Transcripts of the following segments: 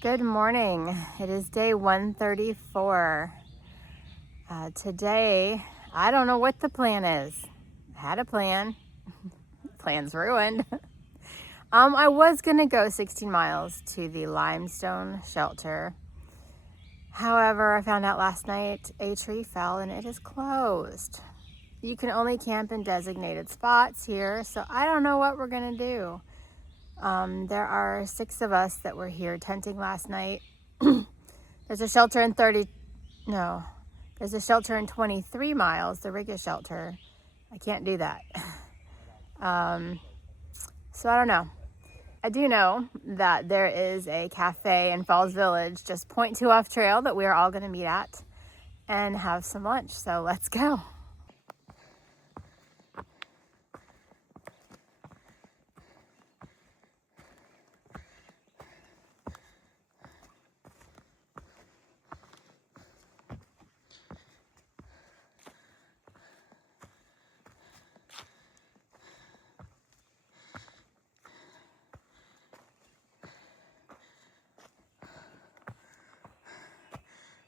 Good morning. It is day 134. Today, I don't know what the plan is. I had a plan. Plan's ruined. I was gonna go 16 miles to the Limestone shelter. However, I found out last night a tree fell and it is closed. You can only camp in designated spots here, so I don't know what we're gonna do. There are 6 of us that were here tenting last night. There's a shelter in 23 miles, the Riga shelter. I can't do that. So I don't know. I do know that there is a cafe in Falls Village, just 0.2 off trail, that we are all going to meet at and have some lunch. So let's go.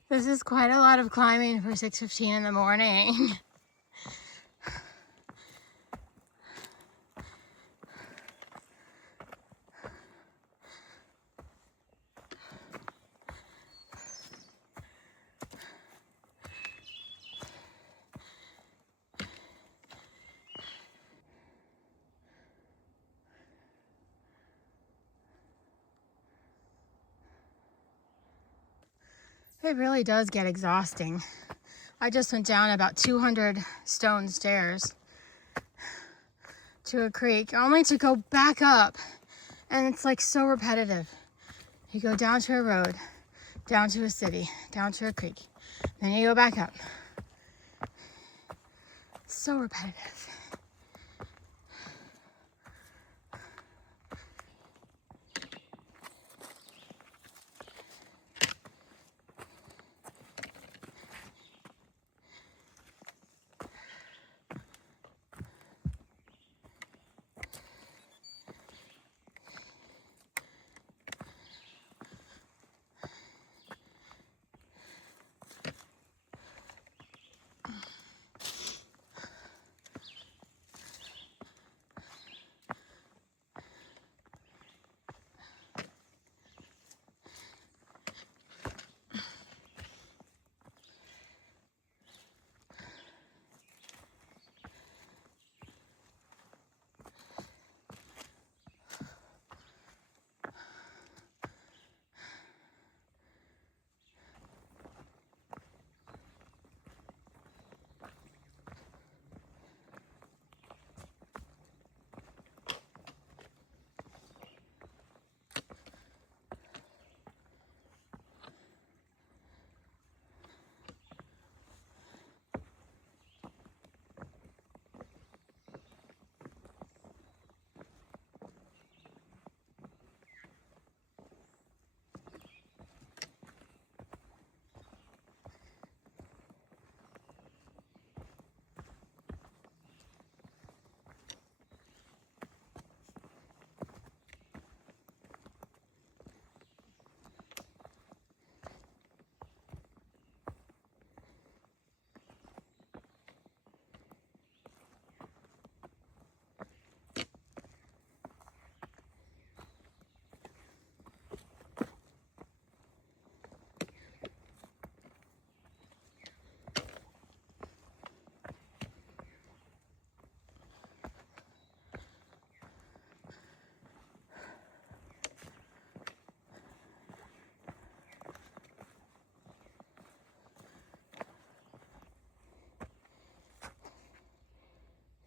This is quite a lot of climbing for 6:15 in the morning. It really does get exhausting. I just went down about 200 stone stairs to a creek, only to go back up. And it's like so repetitive. You go down to a road, down to a city, down to a creek, then you go back up. It's so repetitive.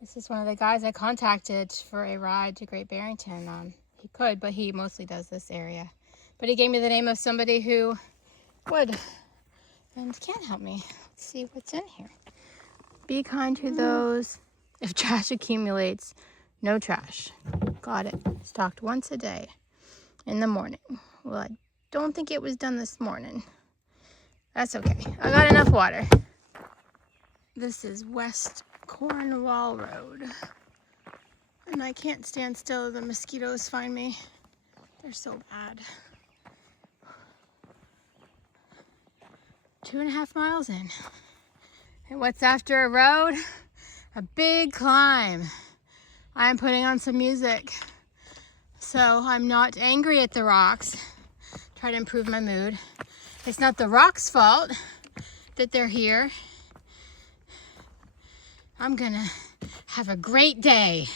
This is one of the guys I contacted for a ride to Great Barrington. He could, but he mostly does this area. But he gave me the name of somebody who would and can help me. Let's see what's in here. Be kind to those. If trash accumulates, no trash. Got it. Stocked once a day in the morning. Well, I don't think it was done this morning. That's okay. I got enough water. This is West Cornwall Road. And I can't stand still. The mosquitoes find me. They're so bad. 2.5 miles in. And what's after a road? A big climb. I'm putting on some music, so I'm not angry at the rocks. Try to improve my mood. It's not the rocks' fault that they're here. I'm gonna have a great day.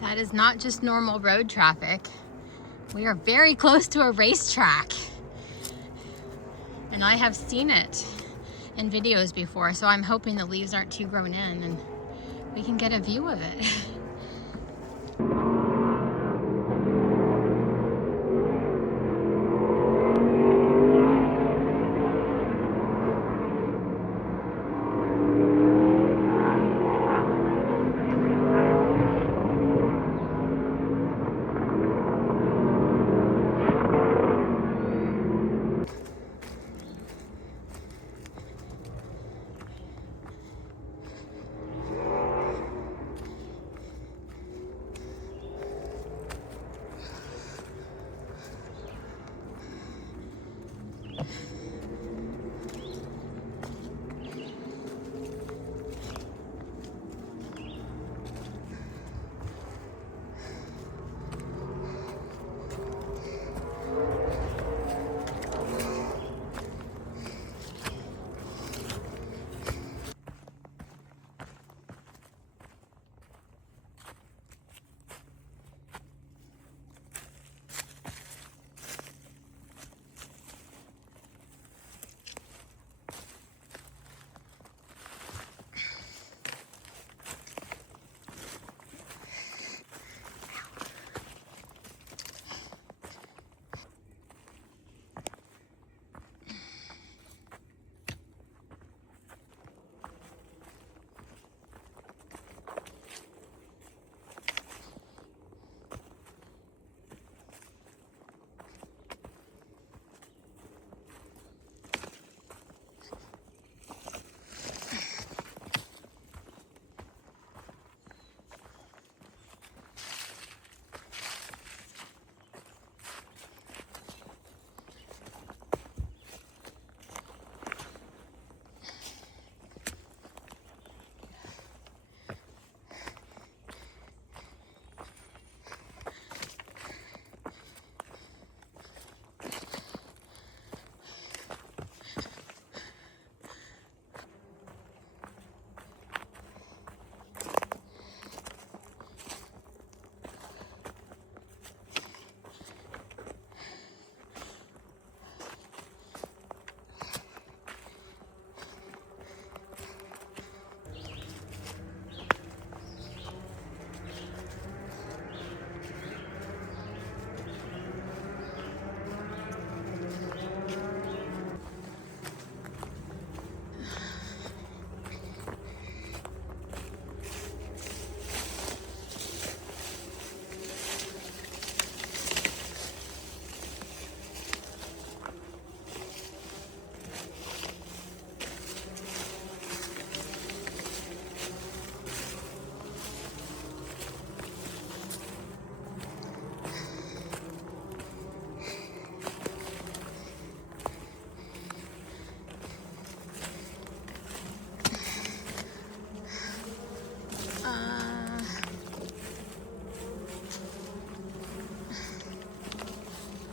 That is not just normal road traffic. We are very close to a racetrack. And I have seen it in videos before, so I'm hoping the leaves aren't too grown in and we can get a view of it.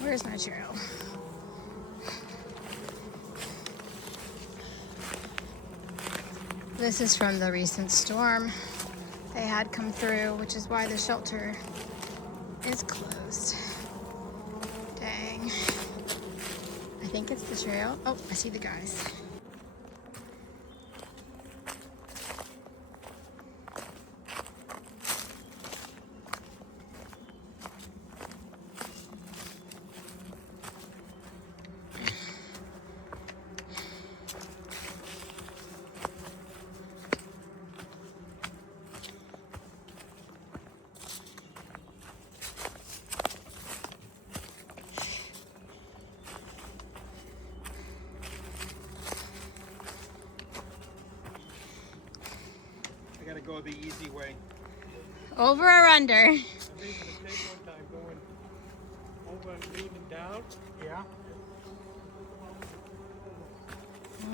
Where's my trail? This is from the recent storm they had come through, which is why the shelter is closed. Dang. I think it's the trail. Oh, I see the guys. I gotta go the easy way. Over or under? I made a mistake one time going over and leaning down. Yeah.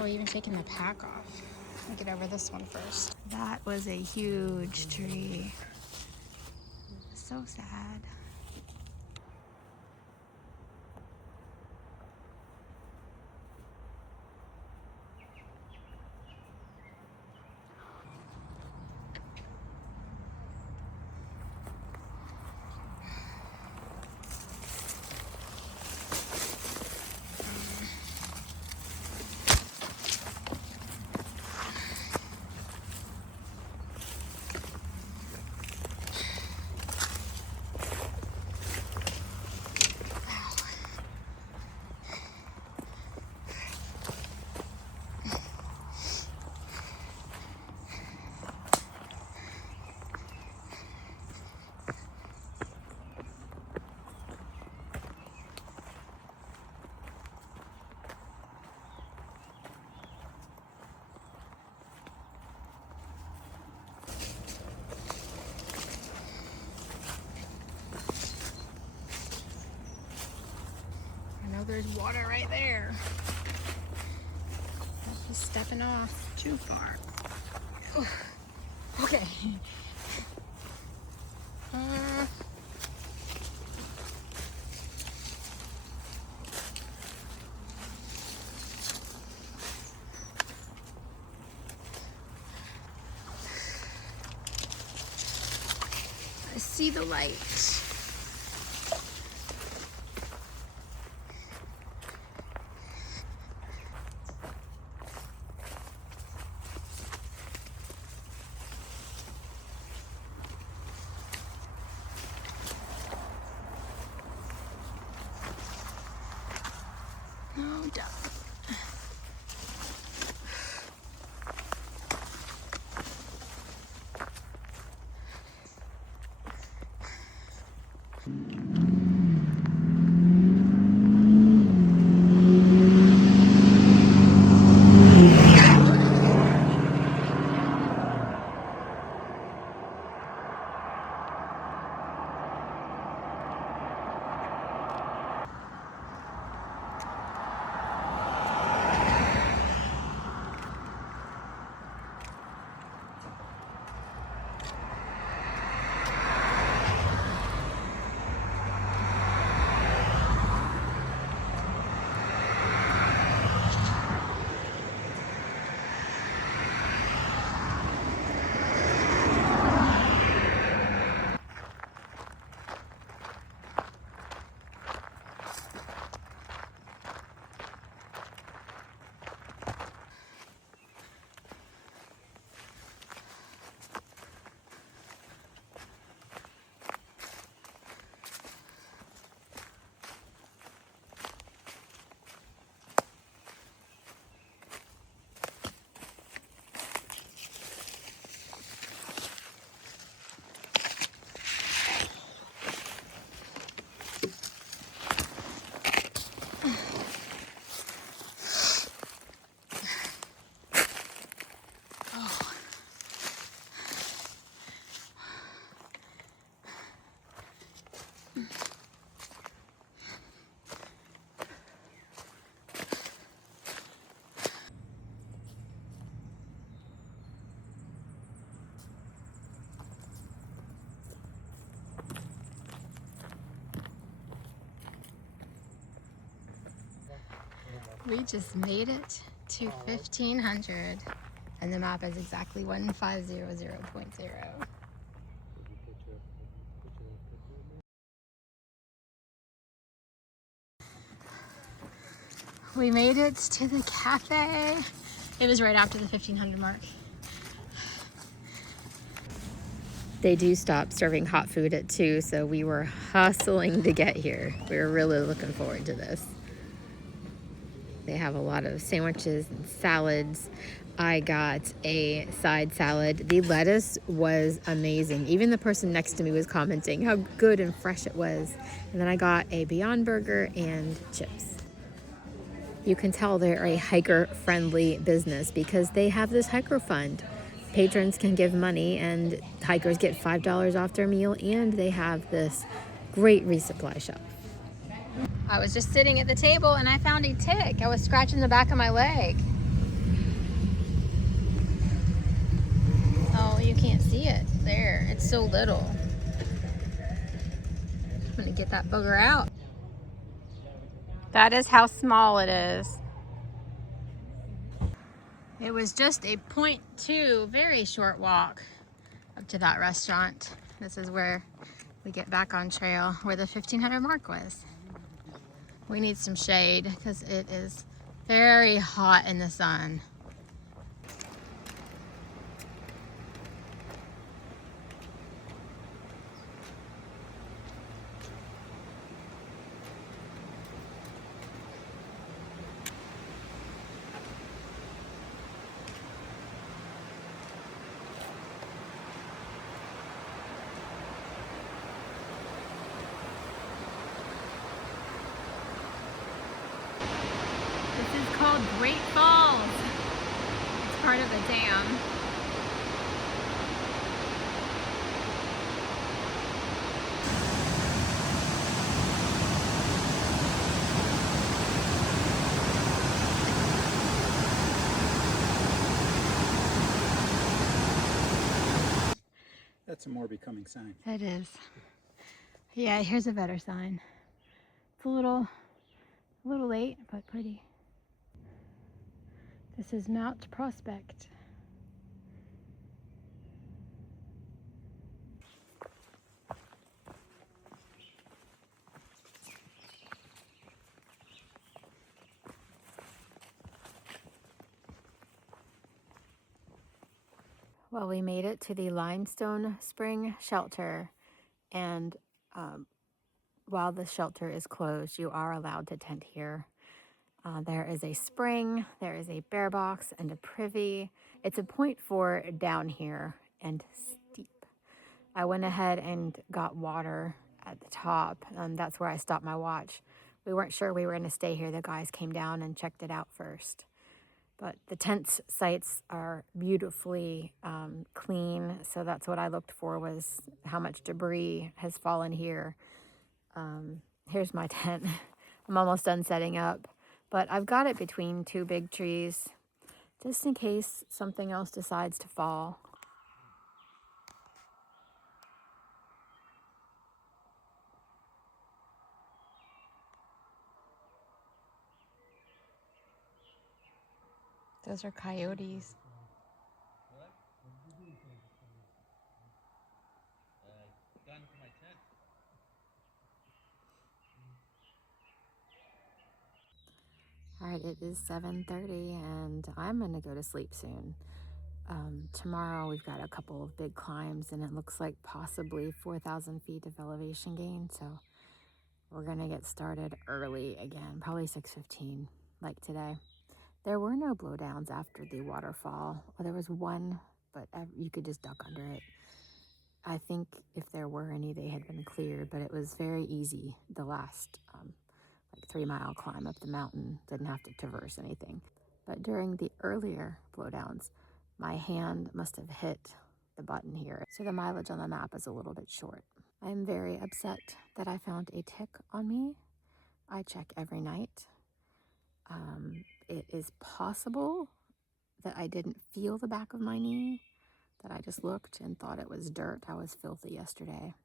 Oh, even taking the pack off. Let me get over this one first. That was a huge tree. So sad. There's water right there. He's stepping off too far. Okay. I see the light. No doubt. We just made it to 1500, and the map is exactly 1500.0. We made it to the cafe. It was right after the 1500 mark. They do stop serving hot food at 2, so we were hustling to get here. We were really looking forward to this. They have a lot of sandwiches and salads. I got a side salad. The lettuce was amazing. Even the person next to me was commenting how good and fresh it was. And then I got a Beyond Burger and chips. You can tell they're a hiker-friendly business because they have this hiker fund. Patrons can give money and hikers get $5 off their meal, and they have this great resupply shop. I was just sitting at the table and I found a tick. I was scratching the back of my leg. Oh, you can't see it there. It's so little. I'm gonna get that booger out. That is how small it is. It was just a 0.2, very short walk up to that restaurant. This is where we get back on trail, where the 1500 mark was. We need some shade because it is very hot in the sun. This is called Great Falls. It's part of the dam. That's a more becoming sign. It is. Yeah, here's a better sign. It's a little late, but pretty. This is Mount Prospect. Well, we made it to the Limestone Spring Shelter, and while the shelter is closed, you are allowed to tent here. There is a spring, there is a bear box, and a privy. It's a 0.4 down here and steep. I went ahead and got water at the top. That's where I stopped my watch. We weren't sure we were going to stay here. The guys came down and checked it out first. But the tent sites are beautifully clean, so that's what I looked for, was how much debris has fallen here. Here's my tent. I'm almost done setting up, but I've got it between 2 big trees, just in case something else decides to fall. Those are coyotes. All right, it is 7:30 and I'm gonna go to sleep soon. Tomorrow we've got a couple of big climbs and it looks like possibly 4,000 feet of elevation gain. So we're gonna get started early again, probably 6:15 like today. There were no blowdowns after the waterfall. Well, there was one, but you could just duck under it. I think if there were any, they had been cleared, but it was very easy. The last like 3-mile climb up the mountain, didn't have to traverse anything. But during the earlier blowdowns, my hand must have hit the button here. So the mileage on the map is a little bit short. I'm very upset that I found a tick on me. I check every night. It is possible that I didn't feel the back of my knee, that I just looked and thought it was dirt. I was filthy yesterday.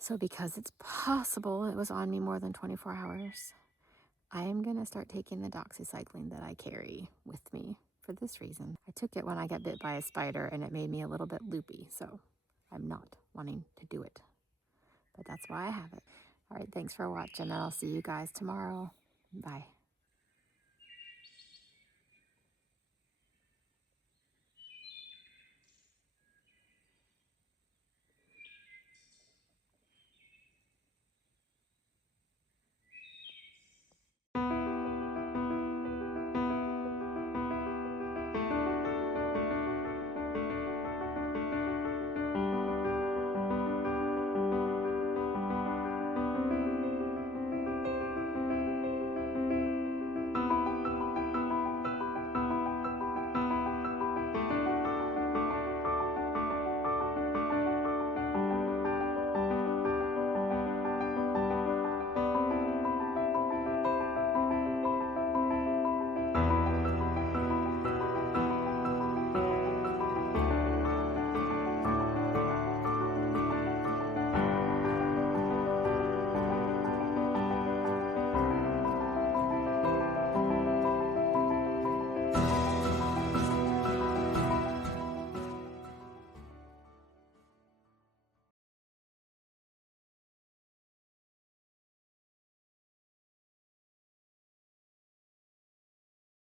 So because it's possible it was on me more than 24 hours, I am going to start taking the doxycycline that I carry with me for this reason. I took it when I got bit by a spider and it made me a little bit loopy, so I'm not wanting to do it. But that's why I have it. All right, thanks for watching, and I'll see you guys tomorrow. Bye.